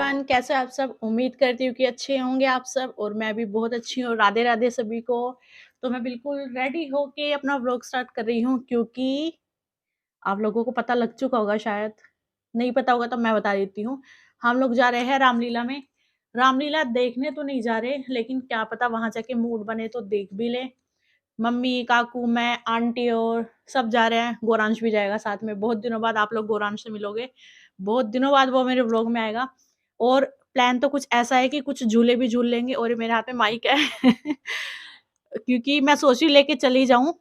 Everyone, कैसे आप सब? उम्मीद करती हूँ कि अच्छे होंगे आप सब और मैं भी बहुत अच्छी हूँ। राधे राधे सभी को। तो मैं बिल्कुल रेडी होके अपना व्लॉग स्टार्ट कर रही हूँ क्योंकि आप लोगों को पता लग चुका होगा शायद। नहीं पता होगा तो मैं बता देती हूँ। हम लोग जा रहे हैं रामलीला में। रामलीला देखने तो नहीं जा रहे, लेकिन क्या पता वहाँ जाके मूड बने तो देख भी लें। मम्मी, काकू, मैं, आंटी और सब जा रहे हैं। गोरांश भी जाएगा साथ में। बहुत दिनों बाद आप लोग गोरांश से मिलोगे। बहुत दिनों बाद वो मेरे व्लॉग में आएगा। और प्लान तो कुछ ऐसा है कि कुछ झूले भी झूल लेंगे और मेरे हाथ में माइक है। क्योंकि मैं सोच रही लेके चली जाऊँ,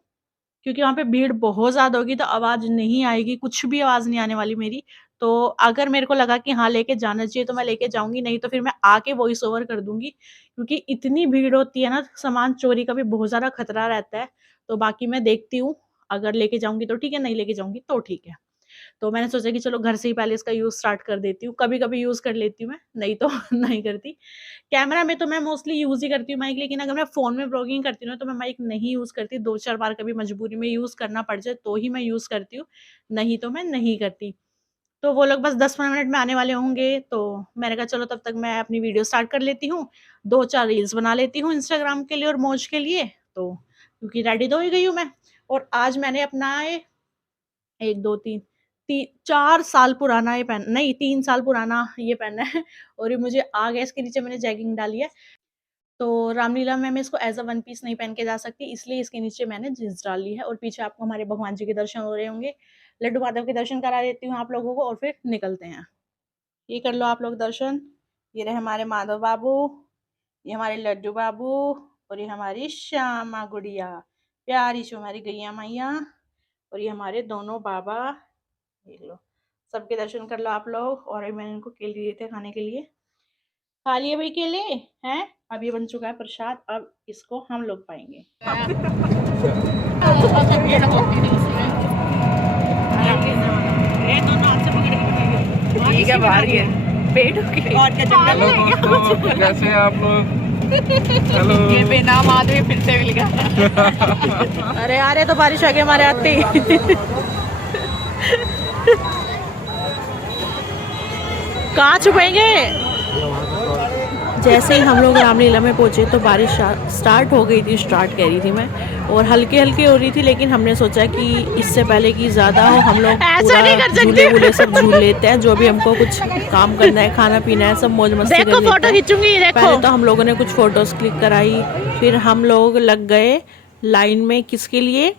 क्योंकि वहाँ पे भीड़ बहुत ज़्यादा होगी तो आवाज़ नहीं आएगी, कुछ भी आवाज़ नहीं आने वाली मेरी। तो अगर मेरे को लगा कि हाँ, लेके जाना चाहिए तो मैं लेके जाऊँगी, नहीं तो फिर मैं आके वॉइस ओवर कर दूँगी। क्योंकि इतनी भीड़ होती है ना, सामान चोरी का भी बहुत ज़्यादा खतरा रहता है। तो बाकी मैं देखती हूँ, अगर लेके जाऊँगी तो ठीक है, नहीं लेके जाऊँगी तो ठीक है। तो मैंने सोचा कि चलो घर से ही पहले इसका यूज़ स्टार्ट कर देती हूँ। कभी-कभी यूज़ कर लेती हूँ मैं, नहीं तो नहीं करती। कैमरा में तो मैं मोस्टली यूज़ ही करती हूँ माइक, लेकिन अगर मैं फ़ोन में व्लॉगिंग करती हूँ ना, तो मैं माइक नहीं यूज़ करती। 2-4 बार कभी मजबूरी में यूज़ करना पड़ जाए तो ही मैं यूज़ करती हूँ, नहीं तो मैं नहीं करती। तो वो लोग बस 10-15 मिनट में आने वाले होंगे, तो मैंने कहा चलो तब तक मैं अपनी वीडियो स्टार्ट कर लेती हूँ। 2-4 रील्स बना लेती हूँ इंस्टाग्राम के लिए और मौज के लिए। तो क्योंकि रेडी तो हो ही गई हूँ मैं। और आज मैंने अपना 1, 2, 3 4 साल पुराना ये पहन नहीं 3 साल पुराना ये पहना है। और ये मुझे आ गया। इसके नीचे मैंने जैगिंग डाली है। तो रामलीला में मैं इसको एज़ अ वन पीस नहीं पहन के जा सकती, इसलिए इसके नीचे मैंने जीन्स डाली है और पीछे आपको हमारे भगवान जी के दर्शन हो रहे होंगे। लड्डू माधव के दर्शन करा देती हूँ आप लोगों को और फिर निकलते हैं। ये कर लो आप लोग दर्शन। ये रहे हमारे माधव बाबू, ये हमारे लड्डू बाबू और ये हमारी श्यामा गुड़िया, प्यारी सी हमारी गैया मैया और ये हमारे दोनों बाबा। देख लो, सबके दर्शन कर लो आप लोग। और मैंने इनको केले दिए थे खाने के लिए। खा लिए भाई केले हैं। अब ये बन चुका है प्रसाद, अब इसको हम लोग पाएंगे। ठीक है, बाहर ही है पेट और क्या जंगल। कैसे हैं आप लोग? हेलो। ये बेनाम आदमी फिर से मिल गया। अरे आ रहे तो बारिश आ गई हमारे आते ही। कहाँ छुपेंगे? जैसे ही हम लोग रामलीला में पहुंचे तो बारिश स्टार्ट हो गई थी। स्टार्ट कह रही थी मैं, और हल्के हल्के हो रही थी, लेकिन हमने सोचा कि इससे पहले कि ज़्यादा हो हम लोग पूरा झूले वूले सब झूल लेते हैं। जो भी हमको कुछ काम करना है, खाना पीना है, सब मौज मस्ती कर लेते हैं। पहले तो हम लोगों ने कुछ फोटोज क्लिक कराई, फिर हम लोग लग गए लाइन में। किसके लिए?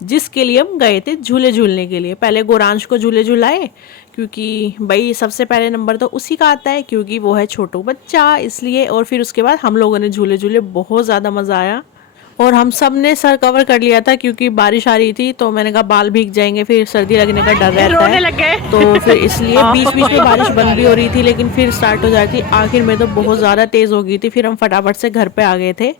जिसके लिए हम गए थे झूले झूलने के लिए। पहले गोरांश को झूले झुलाए, क्योंकि भाई सबसे पहले नंबर तो उसी का आता है, क्योंकि वो है छोटू बच्चा, इसलिए। और फिर उसके बाद हम लोगों ने झूले झूले, बहुत ज़्यादा मज़ा आया। और हम सब ने सर कवर कर लिया था क्योंकि बारिश आ रही थी, तो मैंने कहा बाल भीग जाएंगे, फिर सर्दी लगने का डर रहता है। तो फिर इसलिए बीच बीच में बारिश बंद भी हो रही थी, लेकिन फिर स्टार्ट हो जाती। आखिर में तो बहुत ज़्यादा तेज़ हो गई थी, फिर हम फटाफट से घर पर आ गए थे।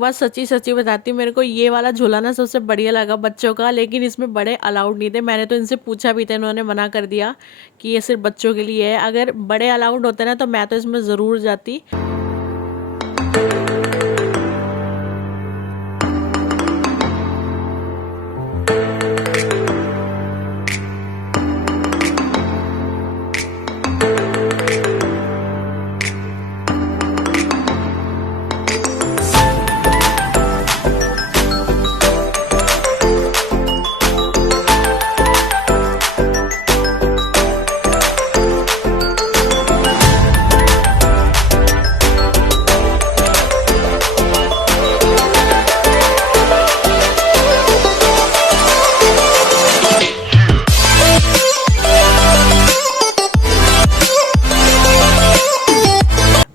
बात सच्ची सच्ची बताती हूँ, मेरे को ये वाला झूला ना सबसे बढ़िया लगा बच्चों का, लेकिन इसमें बड़े अलाउड नहीं थे। मैंने तो इनसे पूछा भी था, इन्होंने मना कर दिया कि ये सिर्फ बच्चों के लिए है। अगर बड़े अलाउड होते ना तो मैं तो इसमें ज़रूर जाती।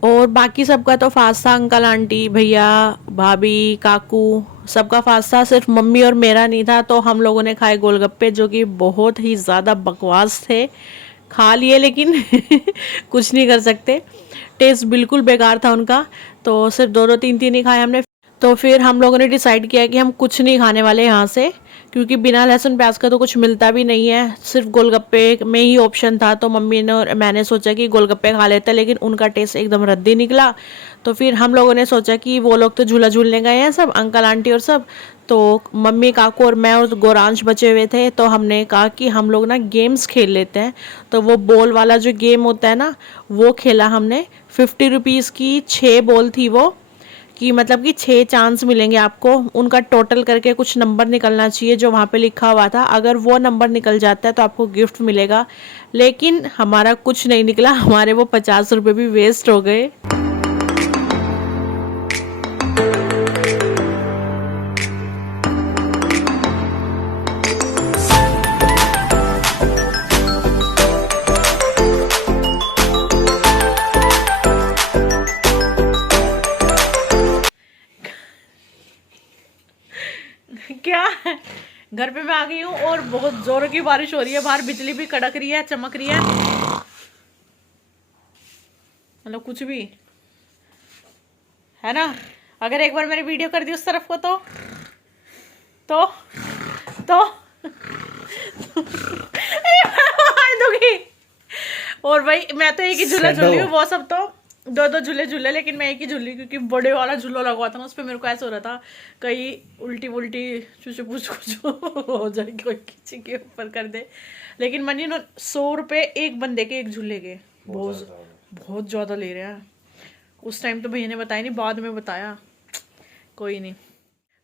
और बाकी सबका तो फास्ट था, अंकल आंटी भैया भाभी काकू सबका फास्ट था, सिर्फ मम्मी और मेरा नहीं था। तो हम लोगों ने खाए गोलगप्पे जो कि बहुत ही ज़्यादा बकवास थे। खा लिए लेकिन कुछ नहीं कर सकते, टेस्ट बिल्कुल बेकार था उनका। तो सिर्फ दो दो तीन तीन ही खाए हमने। तो फिर हम लोगों ने डिसाइड किया कि हम कुछ नहीं खाने वाले यहाँ से, क्योंकि बिना लहसुन प्याज का तो कुछ मिलता भी नहीं है, सिर्फ गोलगप्पे में ही ऑप्शन था। तो मम्मी ने और मैंने सोचा कि गोलगप्पे खा लेते हैं, लेकिन उनका टेस्ट एकदम रद्दी निकला। तो फिर हम लोगों ने सोचा कि वो लोग तो झूला झूलने गए हैं सब, अंकल आंटी और सब, तो मम्मी काकू और मैं और गोरांश बचे हुए थे। तो हमने कहा कि हम लोग ना गेम्स खेल लेते हैं। तो वो बॉल वाला जो गेम होता है ना, वो खेला हमने। 50 रुपीज़ की 6 बॉल थी वो, कि मतलब कि 6 चांस मिलेंगे आपको, उनका टोटल करके कुछ नंबर निकलना चाहिए जो वहाँ पे लिखा हुआ था। अगर वो नंबर निकल जाता है तो आपको गिफ्ट मिलेगा। लेकिन हमारा कुछ नहीं निकला, हमारे वो 50 रुपये भी वेस्ट हो गए। क्या घर पे मैं आ गई हूँ और बहुत जोरों की बारिश हो रही है, बाहर बिजली भी कड़क रही है, चमक रही है, मतलब कुछ भी है ना। अगर एक बार मेरी वीडियो कर दी उस तरफ को तो दुखी। और भाई मैं तो एक ही झूला झूली हूँ, वो सब तो दो दो झूले झूले, लेकिन मैं एक ही झूली, क्योंकि बड़े वाला झूला लगा था ना, उस पर मेरे को ऐसा हो रहा था कहीं उल्टी वुल्टी चूचे पूछ कुछ हो जाए, कोई किसी के ऊपर कर दे। लेकिन मनी नो 100 रुपये एक बंदे के एक झूले के, बहुत ज़्यादा ले रहे हैं। उस टाइम तो भैया ने बताया नहीं, बाद में बताया। कोई नहीं,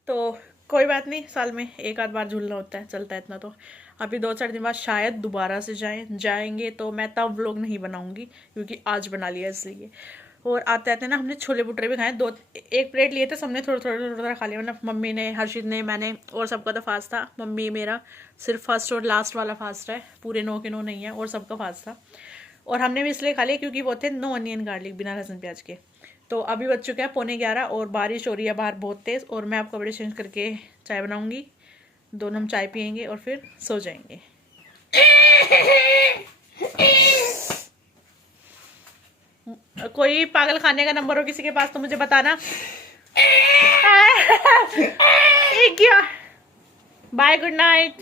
तो कोई बात नहीं, साल में एक आध बार झूलना होता है, चलता है इतना तो। अभी 2-4 दिन बाद शायद दोबारा से जाएंगे, तो मैं तब व्लॉग नहीं बनाऊंगी, क्योंकि आज बना लिया इसलिए। और आते आते ना हमने छोले भटूरे भी खाए, एक प्लेट लिए थे सबने, थोड़ा खा लिया। मतलब मम्मी ने, हर्षित ने, मैंने, और सबका तो फास्ट था। मम्मी मेरा सिर्फ फर्स्ट और लास्ट वाला फास्ट है, पूरे 9 के 9 नहीं है, और सबका फास्ट था। और हमने भी इसलिए खा लिया क्योंकि वो थे नो अनियन गार्लिक, बिना लहसुन प्याज के। तो अभी बज चुका है 11:45 और बारिश हो रही है बाहर बहुत तेज़, और मैं आपको कपड़े चेंज करके चाय बनाऊंगी, दोनों हम चाय पियेंगे और फिर सो जाएंगे। कोई पागल खाने का नंबर हो किसी के पास तो मुझे बताना। क्या, बाय, गुड नाइट।